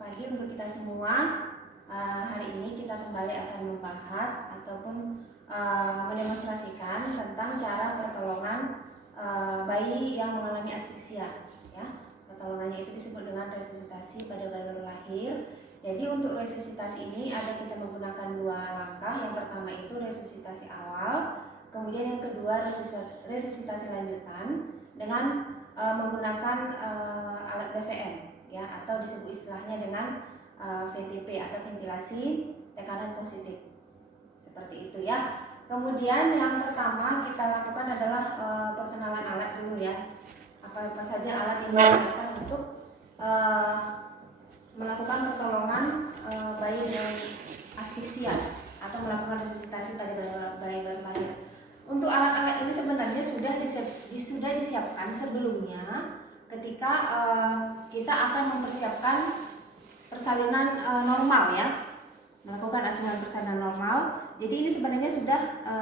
pagi untuk kita semua. Hari ini kita kembali akan membahas ataupun mendemonstrasikan tentang cara pertolongan bayi yang mengalami asfiksia. Ya, pertolongannya itu disebut dengan resusitasi pada bayi baru lahir. Jadi untuk resusitasi ini kita menggunakan dua langkah. Yang pertama itu resusitasi awal, kemudian yang kedua resusitasi lanjutan dengan menggunakan alat BVM, ya, atau disebut istilahnya dengan VTP atau ventilasi tekanan positif, seperti itu ya. Kemudian yang pertama kita lakukan adalah perkenalan alat dulu ya. Apa saja alat yang digunakan untuk melakukan pertolongan bayi dengan asfiksia atau melakukan resusitasi pada bayi baru lahir. Untuk alat-alat ini sebenarnya sudah disiapkan sebelumnya ketika kita akan mempersiapkan persalinan normal ya, melakukan asuhan persalinan normal. Jadi ini sebenarnya sudah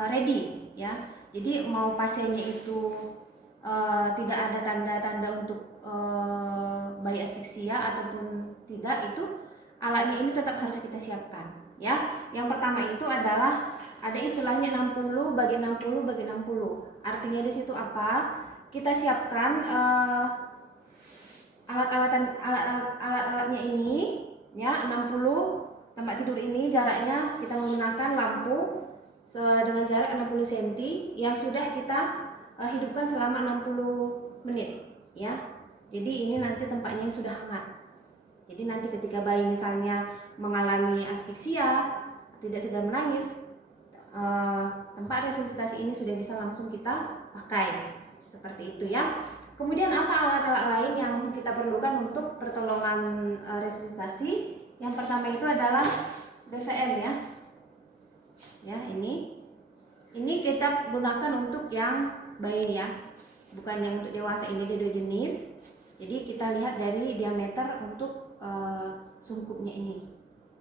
ready ya. Jadi mau pasiennya itu tidak ada tanda-tanda untuk bayi asfiksia ataupun tidak, itu alatnya ini tetap harus kita siapkan ya. Yang pertama itu adalah ada istilahnya 60/60/60. Artinya di situ apa? Kita siapkan alat-alatnya ini ya, 60 tempat tidur ini jaraknya kita menggunakan lampu dengan jarak 60 cm yang sudah kita hidupkan selama 60 menit ya. Jadi ini nanti tempatnya sudah hangat. Jadi nanti ketika bayi misalnya mengalami asfiksia, tidak sedang menangis, tempat resusitasi ini sudah bisa langsung kita pakai, seperti itu ya. Kemudian apa alat-alat lain yang kita perlukan untuk pertolongan resusitasi? Yang pertama itu adalah BVM ya. Ya, ini kita gunakan untuk yang bayi ya, bukan yang untuk dewasa. Ini ada dua jenis. Jadi kita lihat dari diameter untuk sungkupnya ini.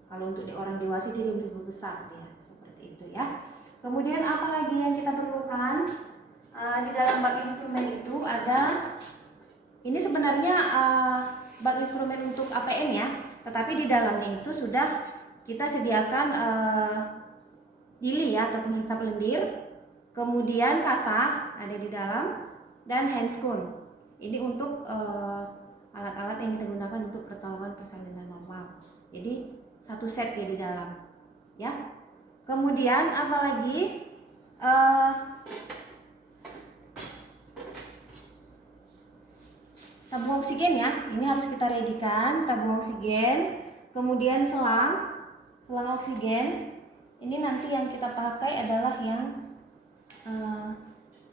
Kalau untuk orang dewasa dia lebih besar dia, seperti itu ya. Kemudian apa lagi yang kita perlukan? Di dalam bak instrumen itu ada, ini sebenarnya bak instrumen untuk APN ya, tetapi di dalamnya itu sudah kita sediakan dili ya atau penghisap lendir, kemudian kasa ada di dalam, dan handscoon. Ini untuk alat-alat yang kita gunakan untuk pertolongan persalinan normal. Jadi satu set ya di dalam ya. Kemudian apalagi tabung oksigen ya, ini harus kita readykan tabung oksigen. Kemudian selang oksigen. Ini nanti yang kita pakai adalah yang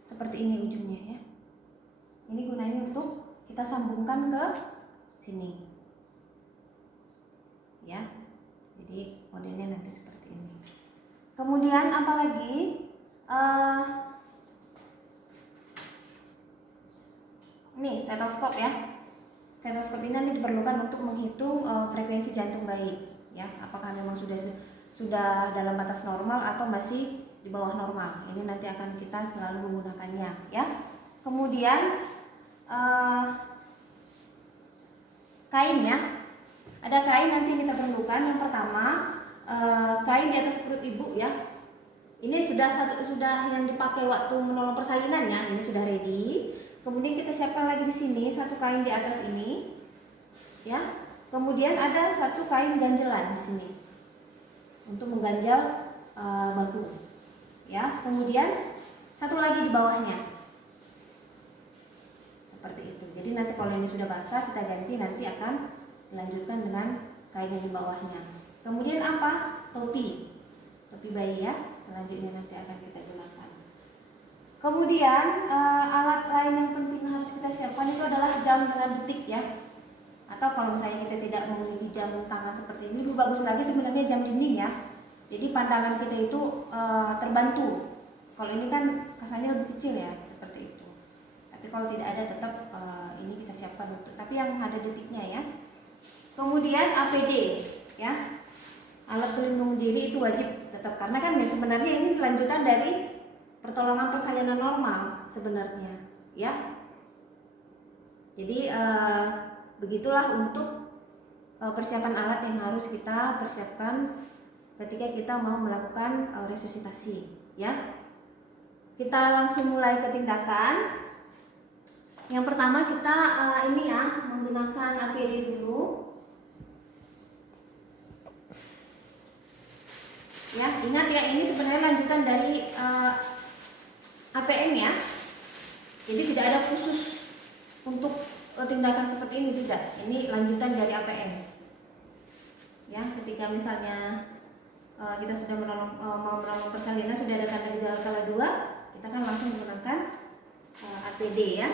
seperti ini ujungnya ya. Ini gunanya untuk kita sambungkan ke sini ya. Jadi modelnya nanti seperti ini. Kemudian apalagi ini stetoskop ya. Stetoskop ini nanti diperlukan untuk menghitung frekuensi jantung bayi ya, apakah memang sudah dalam batas normal atau masih di bawah normal. Ini nanti akan kita selalu menggunakannya ya. Kemudian kain ya. Ada kain nanti yang kita perlukan. Yang pertama kain di atas perut ibu ya. Ini sudah yang dipakai waktu menolong persalinan ya. Ini sudah ready. Kemudian kita siapkan lagi di sini satu kain di atas ini, ya. Kemudian ada satu kain ganjelan di sini untuk mengganjal bahu, ya. Kemudian satu lagi di bawahnya, seperti itu. Jadi nanti kalau ini sudah basah kita ganti, nanti akan dilanjutkan dengan kain yang di bawahnya. Kemudian apa? Topi bayi ya. Selanjutnya nanti akan kita gunakan. Kemudian alat lain yang penting harus kita siapkan itu adalah jam dengan detik ya. Atau kalau misalnya kita tidak memiliki jam tangan seperti ini, lebih bagus lagi sebenarnya jam dinding ya. Jadi pandangan kita itu terbantu. Kalau ini kan kesannya lebih kecil ya, seperti itu. Tapi kalau tidak ada tetap ini kita siapkan untuk. Tapi yang ada detiknya ya. Kemudian APD ya. Alat pelindung diri itu wajib tetap, karena kan sebenarnya ini kelanjutan dari pertolongan persalinan normal sebenarnya ya. Jadi begitulah untuk persiapan alat yang harus kita persiapkan ketika kita mau melakukan resusitasi, ya. Kita langsung mulai ke tindakan. Yang pertama kita ini ya, menggunakan APD dulu. Ya, ingat ya, ini sebenarnya lanjutan dari APN ya. Jadi tidak ada khusus untuk tindakan seperti ini, tidak. Ini lanjutan dari APN. Ya, ketika misalnya kita sudah mau menolong persalinan, sudah ada tanda gejala skala 2, kita kan langsung menggunakan APD ya.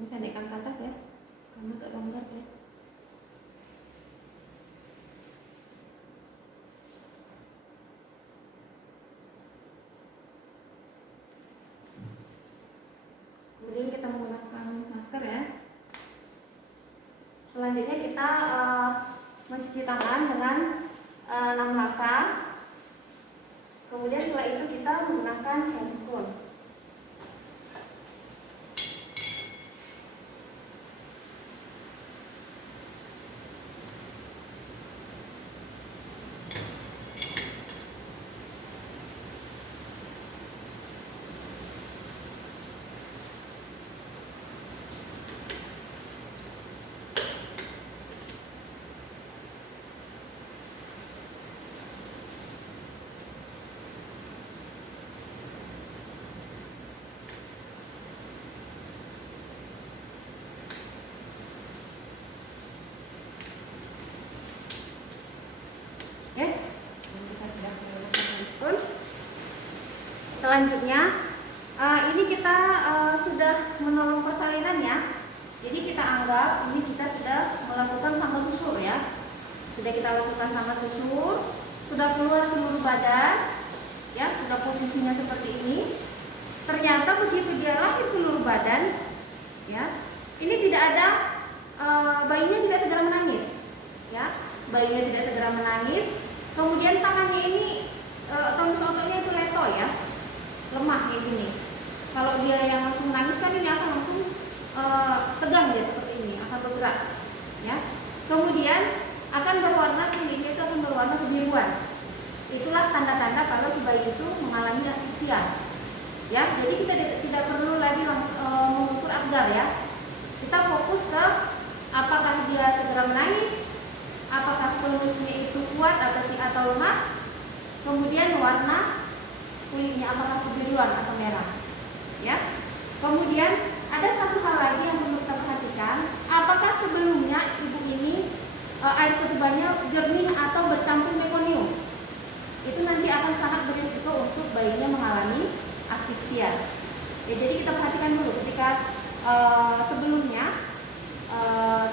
Ini saya naikkan ke atas ya, karena agak longgar ya. Kemudian kita menggunakan masker ya. Selanjutnya kita mencuci tangan dengan 6 langkah. Kemudian setelah itu kita menggunakan handscoon. Selanjutnya ini kita sudah menolong persalinan ya. Jadi kita anggap ini kita sudah melakukan sangga susur ya. Sudah kita lakukan sangga susur, sudah keluar seluruh badan ya, sudah posisinya seperti ini. Ternyata begitu dia lahir seluruh badan ya, ini tidak ada bayinya tidak segera menangis ya. Bayinya tidak segera menangis. Kemudian tangannya ini tonus ototnya itu leto ya, lemah kayak gini. Kalau dia yang langsung menangis kan ini akan langsung tegang dia seperti ini, akan bergerak ya. Kemudian akan berwarna, kulitnya itu akan berwarna kebiruan. Itulah tanda-tanda kalau si bayi itu mengalami asfiksia ya. Jadi kita tidak perlu lagi mengukur Apgar ya. Kita fokus ke apakah dia segera menangis, apakah tonusnya itu kuat atau lemah, kemudian warna kulitnya apakah kebiruan atau merah ya. Kemudian ada satu hal lagi yang perlu kita perhatikan, apakah sebelumnya ibu ini air ketubannya jernih atau bercampur mekonium. Itu nanti akan sangat berisiko untuk bayinya mengalami asfiksia ya. Jadi kita perhatikan dulu ketika sebelumnya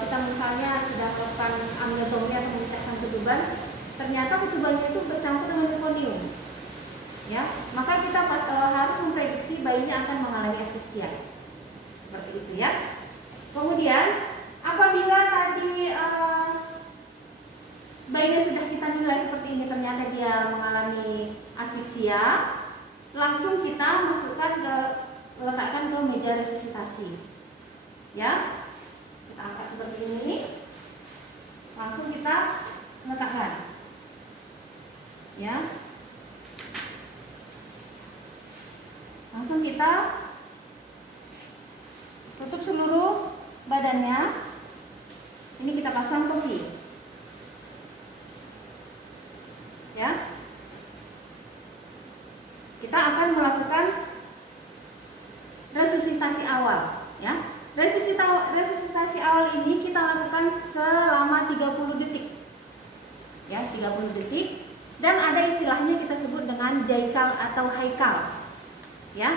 kita misalnya sudah melakukan amniotomi atau memecahkan ketuban, ternyata ketubannya itu bercampur dengan mekonium ya, maka kita harus memprediksi bayinya akan mengalami asfiksia seperti itu ya. Kemudian apabila tadi bayinya sudah kita nilai seperti ini, ternyata dia mengalami asfiksia, langsung kita letakkan ke meja resusitasi ya. Kita angkat seperti ini, langsung kita letakkan ya. Langsung kita tutup seluruh badannya. Ini kita pasang topi ya. Kita akan melakukan resusitasi awal ya. Resusitasi awal ini kita lakukan selama 30 detik ya, 30 detik. Dan ada istilahnya kita sebut dengan jaikal atau haikal ya.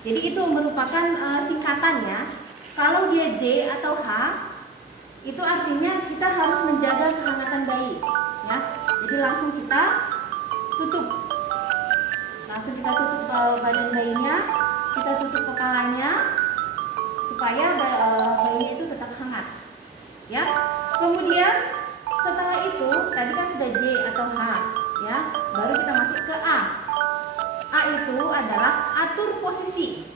Jadi itu merupakan singkatannya. Kalau dia J atau H, itu artinya kita harus menjaga kehangatan bayi ya. Jadi langsung kita tutup, badan bayinya, kita tutup kepalanya, atau H, ya. Baru kita masuk ke A. A itu adalah atur posisi,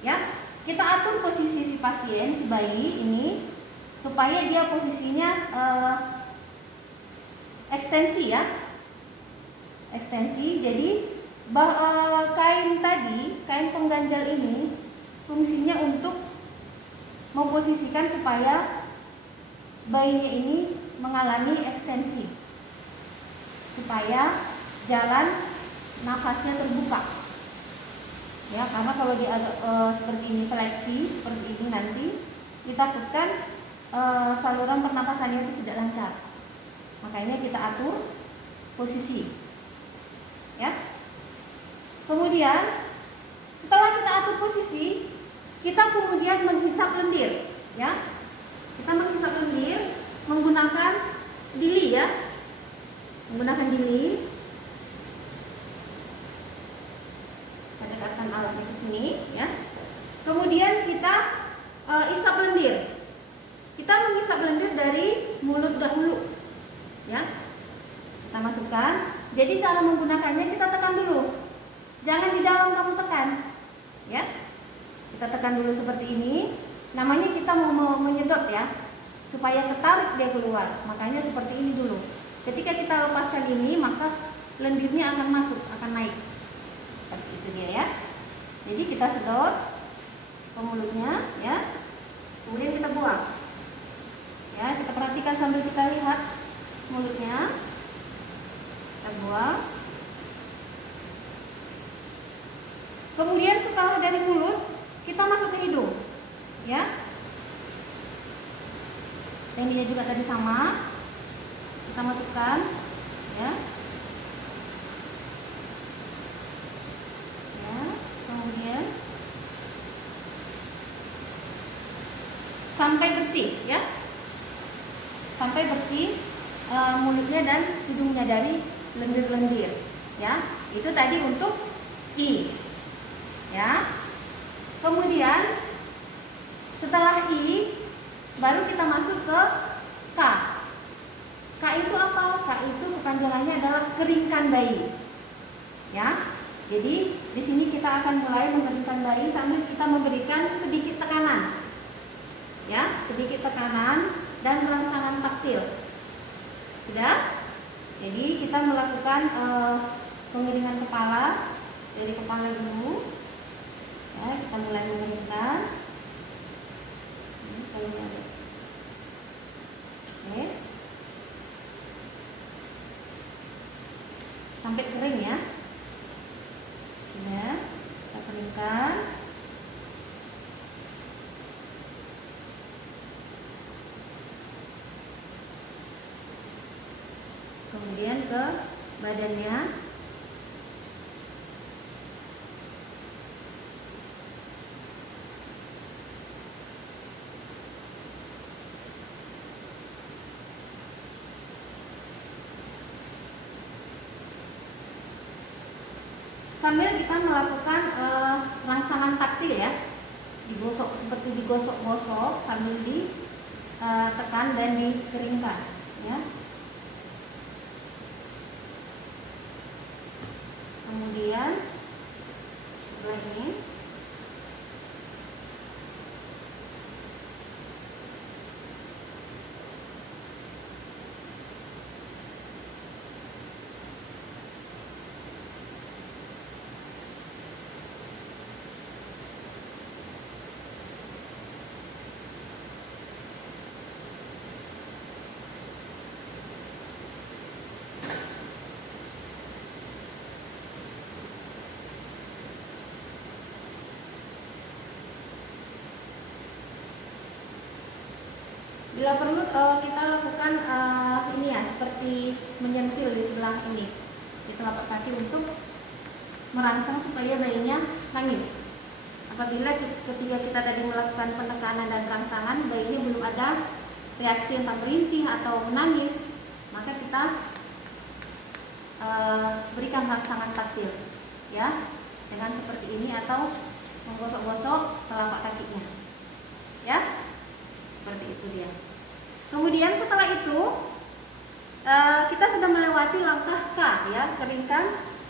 ya. Kita atur posisi si pasien, si bayi ini supaya dia posisinya ekstensi, ya. Ekstensi. Jadi kain tadi, kain pengganjal ini fungsinya untuk memposisikan supaya bayinya ini mengalami ekstensi, supaya jalan nafasnya terbuka, ya. Karena kalau dia seperti ini, fleksi seperti ini, nanti ditakutkan saluran pernapasannya itu tidak lancar. Makanya kita atur posisi, ya. Kemudian setelah kita atur posisi, kita kemudian menghisap lendir, ya. Kita menghisap lendir menggunakan dili, ya. Menggunakan dili. Kita dekatkan alatnya ke sini, ya. Kemudian kita isap lendir. Kita menghisap lendir dari mulut dahulu, ya. Kita masukkan. Jadi cara menggunakannya kita tekan dulu. Jangan di dalam kamu tekan, ya. Kita tekan dulu seperti ini. Namanya kita mau menyedot, ya, supaya ketarik dia keluar. Makanya seperti ini dulu. Ketika kita lepaskan ini, maka lendirnya akan masuk, akan naik. Seperti itu dia, ya. Jadi kita sedot ke mulutnya, ya. Kemudian kita buang. Ya, kita perhatikan sambil kita lihat mulutnya. Kita buang. Kemudian setelah dari mulut, kita masuk ke hidung, ya. Tekniknya juga tadi sama. Kita masukkan, ya. Ya, kemudian sampai bersih, ya. Sampai bersih mulutnya dan hidungnya dari lendir-lendir, ya. Itu tadi untuk I, ya. Kemudian setelah I, baru kita masuk ke K. K itu apa? K itu kepanjangannya adalah keringkan bayi, ya. Jadi di sini kita akan mulai mengeringkan bayi sambil kita memberikan sedikit tekanan, ya, sedikit tekanan dan rangsangan taktil. Sudah? Jadi kita melakukan pengeringan kepala dari kepala dulu. Ya, kita mulai mengeringkan. Ini kayaknya ada. Oke. Sampai kering, ya. Sudah, kita keringkan. Kemudian ke badannya. Sambil kita melakukan rangsangan taktil, ya. Digosok, seperti digosok-gosok sambil ditekan dan dikeringkan, ya. Kemudian sebelah ini bila perlu kita lakukan ini, ya, seperti menyentil di sebelah ini di telapak kaki untuk merangsang supaya bayinya nangis. Apabila ketika kita tadi melakukan penekanan dan rangsangan, bayinya belum ada reaksi entah merintih atau menangis, maka kita berikan rangsangan taktil, ya, dengan seperti ini atau menggosok-gosok telapak kakinya, ya. Seperti itu dia. Kemudian setelah itu kita sudah melewati langkah K ya, keringkan.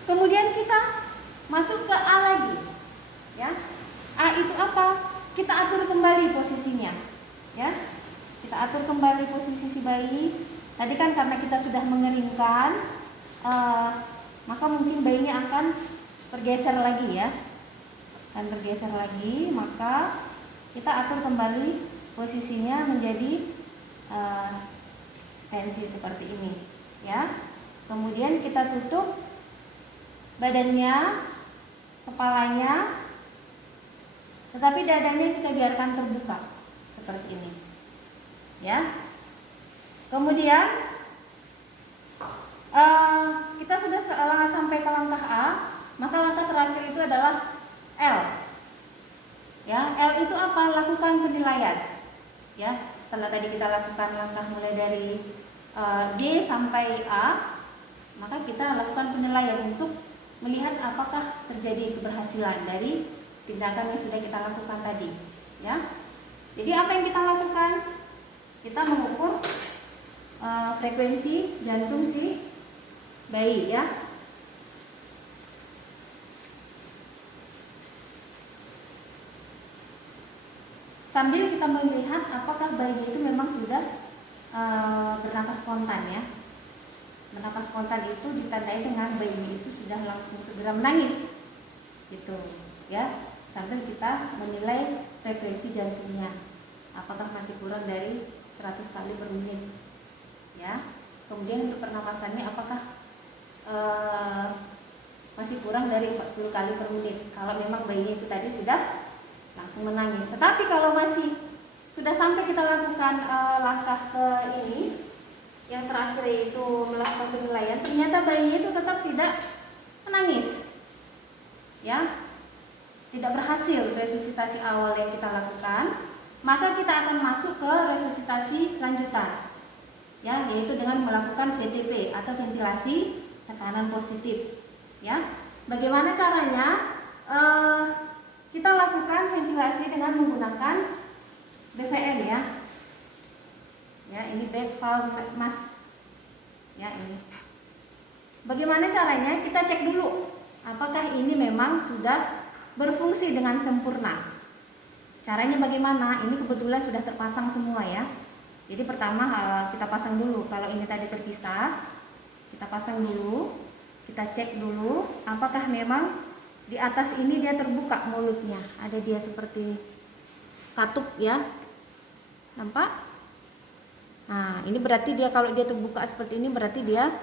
Kemudian kita masuk ke A lagi. Ya. A itu apa? Kita atur kembali posisinya. Ya. Kita atur kembali posisi si bayi. Tadi kan karena kita sudah mengeringkan, maka mungkin bayinya akan bergeser lagi ya. Akan bergeser lagi, maka kita atur kembali posisinya menjadi stensi seperti ini ya. Kemudian kita tutup badannya, kepalanya, tetapi dadanya kita biarkan terbuka seperti ini ya. Kemudian kita sudah sampai ke langkah A, maka langkah terakhir itu adalah L ya. L itu apa? Lakukan penilaian ya. Setelah tadi kita lakukan langkah mulai dari G sampai A, maka kita lakukan penilaian untuk melihat apakah terjadi keberhasilan dari tindakan yang sudah kita lakukan tadi ya. Jadi apa yang kita lakukan? Kita mengukur frekuensi jantung si bayi ya. Sambil kita melihat apakah bayi itu memang sudah bernapas spontan ya. Bernapas spontan itu ditandai dengan bayi itu sudah langsung segera menangis gitu ya. Sambil kita menilai frekuensi jantungnya, apakah masih kurang dari 100 kali per menit ya. Kemudian untuk pernapasannya apakah masih kurang dari 40 kali per menit. Kalau memang bayinya itu tadi sudah langsung menangis. Tetapi kalau masih sudah sampai kita lakukan langkah ke ini, yang terakhir itu melakukan penilaian, ternyata bayinya itu tetap tidak menangis ya, tidak berhasil resusitasi awal yang kita lakukan, maka kita akan masuk ke resusitasi lanjutan ya, yaitu dengan melakukan VTP atau ventilasi tekanan positif ya. Bagaimana caranya? Kita lakukan ventilasi dengan menggunakan BVM ya. Ya, ini back valve mask. Ya, ini. Bagaimana caranya? Kita cek dulu apakah ini memang sudah berfungsi dengan sempurna. Caranya bagaimana? Ini kebetulan sudah terpasang semua ya. Jadi pertama kita pasang dulu. Kalau ini tadi terpisah, kita pasang dulu. Kita cek dulu apakah memang di atas ini dia terbuka mulutnya, ada dia seperti katup ya, nampak? Nah, ini berarti dia, kalau dia terbuka seperti ini berarti dia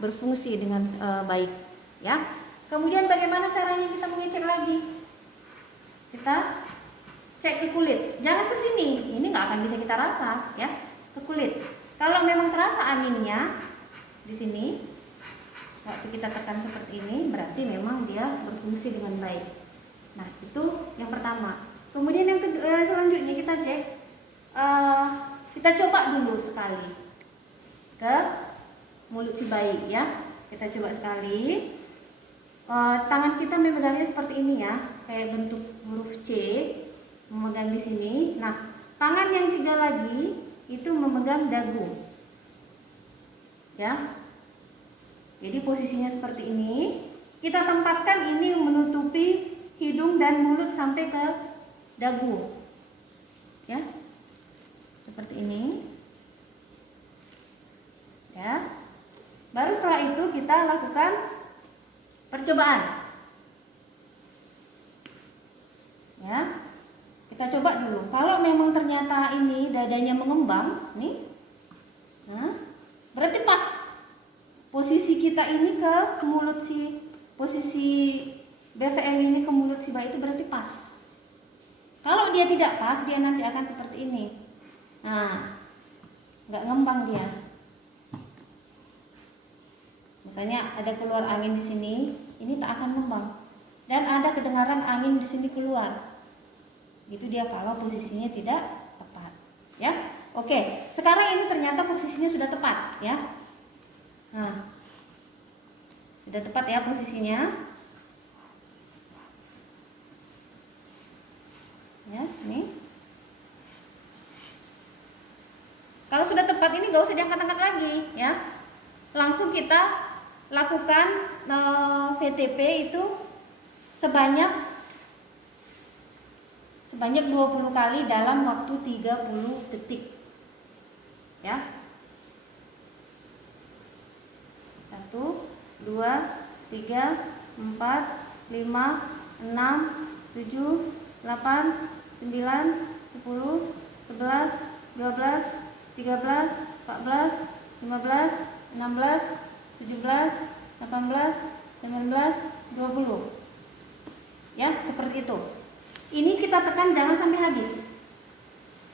berfungsi dengan baik ya. Kemudian bagaimana caranya kita mengecek lagi? Kita cek ke kulit, jangan ke sini, ini nggak akan bisa kita rasa ya, ke kulit. Kalau memang terasa anginnya di sini, waktu kita tekan seperti ini, berarti memang dia berfungsi dengan baik. Nah, itu yang pertama. Kemudian yang selanjutnya kita cek, kita coba dulu sekali ke mulut si bayi ya. Kita coba sekali. Tangan kita memegangnya seperti ini ya, kayak bentuk huruf C, memegang di sini. Nah, tangan yang 3 lagi itu memegang dagu. Ya. Jadi posisinya seperti ini. Kita tempatkan ini menutupi hidung dan mulut sampai ke dagu. Ya. Seperti ini. Ya. Baru setelah itu kita lakukan percobaan. Ya. Kita coba dulu. Kalau memang ternyata ini dadanya mengembang, nih. Nah, berarti pas posisi kita ini ke mulut posisi BVM ini ke mulut si bayi itu berarti pas. Kalau dia tidak pas, dia nanti akan seperti ini. Nah, nggak ngembang dia. Misalnya ada keluar angin di sini, ini tak akan ngembang. Dan ada kedengaran angin di sini keluar. Itu dia kalau posisinya tidak tepat. Ya, oke. Sekarang ini ternyata posisinya sudah tepat, ya. Nah, sudah tepat ya posisinya. Ya, ini. Kalau sudah tepat ini gak usah diangkat-angkat lagi, ya. langsung kita lakukan VTP itu sebanyak 20 kali dalam waktu 30 detik. Ya. 1 2 3 4 5 6 7 8 9 10 11 12 13 14 15 16 17 18 19 20. Ya, seperti itu. Ini kita tekan jangan sampai habis.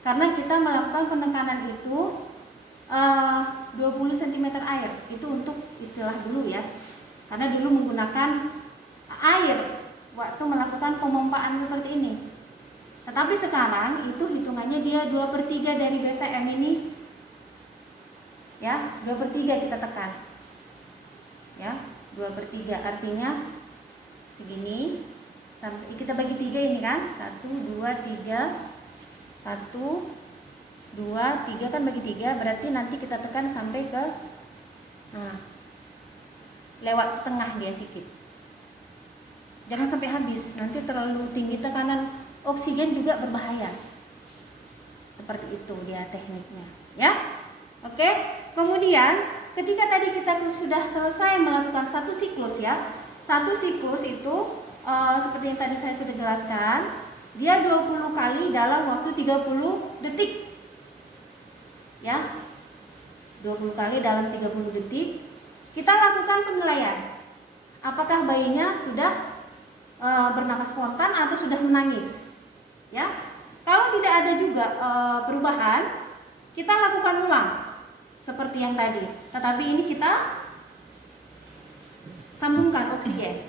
Karena kita melakukan penekanan itu 20 cm air. Itu untuk istilah dulu ya. Karena dulu menggunakan air waktu melakukan pemompaan seperti ini. Tetapi sekarang itu hitungannya dia 2/3 dari BVM ini. Ya, 2/3 kita tekan. Ya, 2/3 artinya segini. Kita bagi 3 ini kan. 1 2 3. 1 2 3 kan bagi 3, berarti nanti kita tekan sampai ke lewat setengah dia sedikit. Jangan sampai habis, nanti terlalu tinggi tekanan oksigen juga berbahaya. Seperti itu dia tekniknya, ya. Oke. Kemudian ketika tadi kita sudah selesai melakukan satu siklus ya. Satu siklus itu seperti yang tadi saya sudah jelaskan, dia 20 kali dalam waktu 30 detik. Ya. 20 kali dalam 30 detik. Kita lakukan penilaian. Apakah bayinya sudah bernapas spontan atau sudah menangis? Ya. Kalau tidak ada juga perubahan, kita lakukan ulang seperti yang tadi. Tetapi ini kita sambungkan oksigen.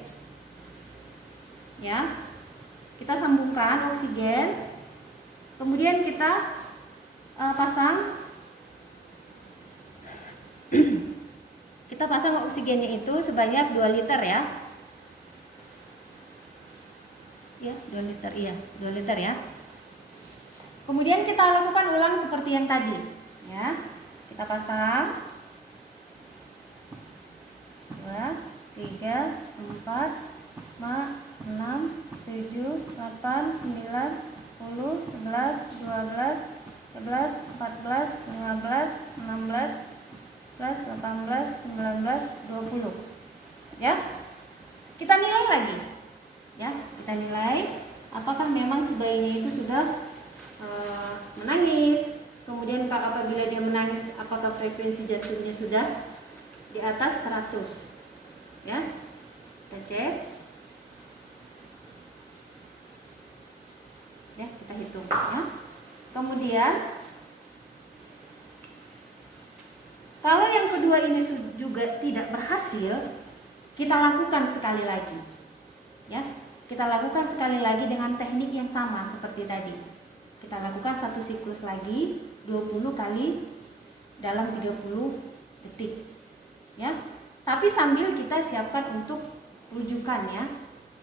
Ya. Kita sambungkan oksigen. Kemudian kita pasang kita pasang oksigennya itu sebanyak 2 liter ya. Ya, 2 liter, iya, 2 liter ya. Kemudian kita lakukan ulang seperti yang tadi, ya. Kita pasang 2, 3, 4, 5, 6, 7, 8, 9, 10, 11, 12, 13, 14, 15, 16, 18, 19, 20. Ya. Kita nilai lagi. Ya, kita nilai apakah memang si bayinya itu sudah menangis. Kemudian apabila dia menangis, apakah frekuensi jantungnya sudah di atas 100. Ya. Kita cek. Ya, kita hitung ya. Kemudian kalau yang kedua ini juga tidak berhasil, kita lakukan sekali lagi. Ya, kita lakukan sekali lagi dengan teknik yang sama seperti tadi. Kita lakukan satu siklus lagi 20 kali dalam 30 detik. Ya. Tapi sambil kita siapkan untuk rujukan ya.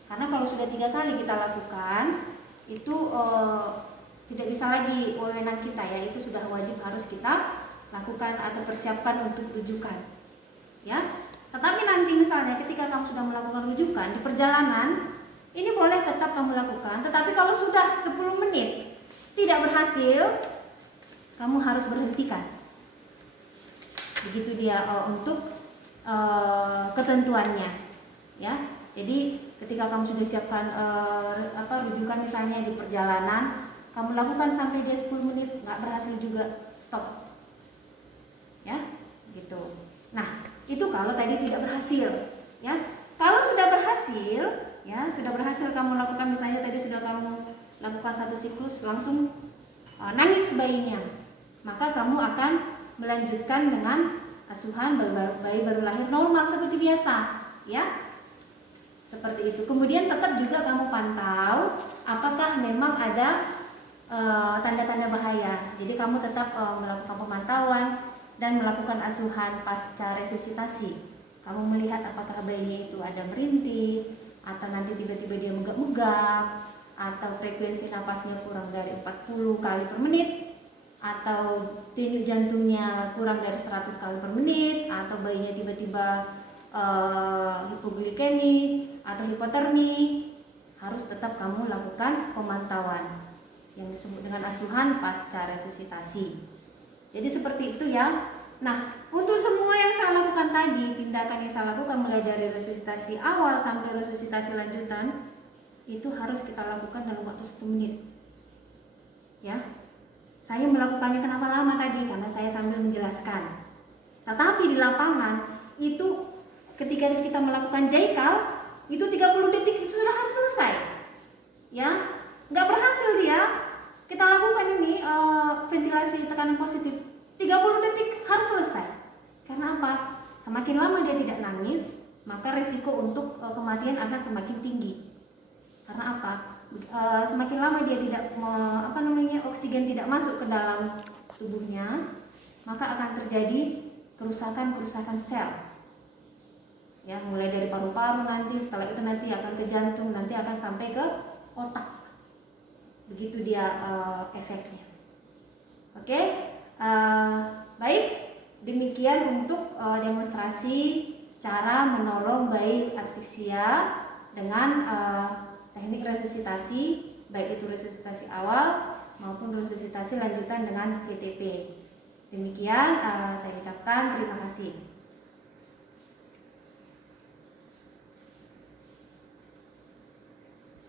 Karena kalau sudah 3 kali kita lakukan, itu tidak bisa lagi wewenang kita ya, itu sudah wajib harus kita lakukan atau persiapkan untuk rujukan. Ya. Tetapi nanti misalnya ketika kamu sudah melakukan rujukan di perjalanan, ini boleh tetap kamu lakukan, tetapi kalau sudah 10 menit tidak berhasil, kamu harus berhentikan. Begitu dia untuk ketentuannya. Ya. Jadi ketika kamu sudah siapkan rujukan misalnya di perjalanan, kamu lakukan sampai dia 10 menit nggak berhasil juga, stop. Ya, gitu. Nah, itu kalau tadi tidak berhasil, ya. Kalau sudah berhasil, ya, sudah berhasil kamu lakukan, misalnya tadi sudah kamu lakukan satu siklus langsung nangis bayinya, maka kamu akan melanjutkan dengan asuhan bayi baru lahir normal seperti biasa, ya. Seperti itu. Kemudian tetap juga kamu pantau apakah memang ada tanda-tanda bahaya. Jadi kamu tetap melakukan pemantauan dan melakukan asuhan pasca resusitasi. Kamu melihat apakah bayinya itu ada merintih, atau nanti tiba-tiba dia megap-megap, atau frekuensi napasnya kurang dari 40 kali per menit. atau denyut jantungnya kurang dari 100 kali per menit, atau bayinya tiba-tiba hipoglikemi atau hipotermi, harus tetap kamu lakukan pemantauan yang disebut dengan asuhan pasca resusitasi. Jadi seperti itu ya. Nah, untuk semua yang saya lakukan tadi, tindakan yang saya lakukan mulai dari resusitasi awal sampai resusitasi lanjutan, itu harus kita lakukan dalam waktu 1 menit. Ya. Saya melakukannya kenapa lama tadi? Karena saya sambil menjelaskan. Tetapi di lapangan itu ketika kita melakukan jaikal, itu 30 detik itu sudah harus selesai. Ya, nggak berhasil dia. Kita lakukan ini ventilasi tekanan positif 30 detik harus selesai. Karena apa? Semakin lama dia tidak nangis, maka risiko untuk kematian akan semakin tinggi. Karena apa? Semakin lama dia tidak oksigen tidak masuk ke dalam tubuhnya, maka akan terjadi kerusakan sel. Ya, mulai dari paru-paru nanti, setelah itu nanti akan ke jantung, nanti akan sampai ke otak. Begitu dia efeknya. Oke, baik. Demikian untuk demonstrasi cara menolong bayi asfiksia dengan teknik resusitasi, baik itu resusitasi awal maupun resusitasi lanjutan dengan VTP. Demikian saya ucapkan terima kasih.